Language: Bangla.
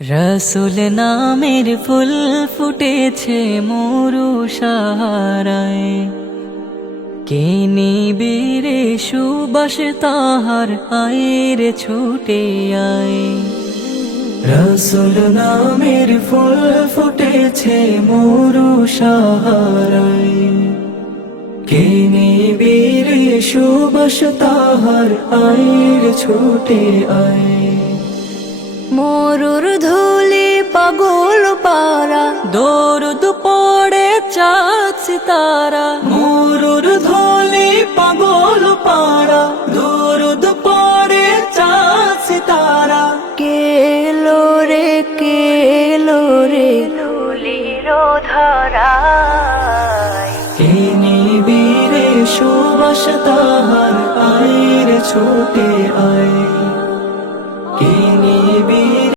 রসুল নামের ফুল ফুটেছে মরু সাহারায়, কে নিবিরে সুবাস তাহার আয়ের ছুটে আয়। রসুল নামের ফুল ফুটেছে মরু সাহারায়, কে নিবিরে সুবাস তাহার আয়ের ছুটে আয়। মরুর ধুলি পাগল পারা, দরুদ পড়ে চাঁদ সিতারা। মরুর ধুলি পাগল পারা, দরুদ পড়ে চাঁদ সিতারা। কেলো রে ধুলির ধরায়, কে নিবিরে সুবাস তাহার আয়ের ছুটে আয়।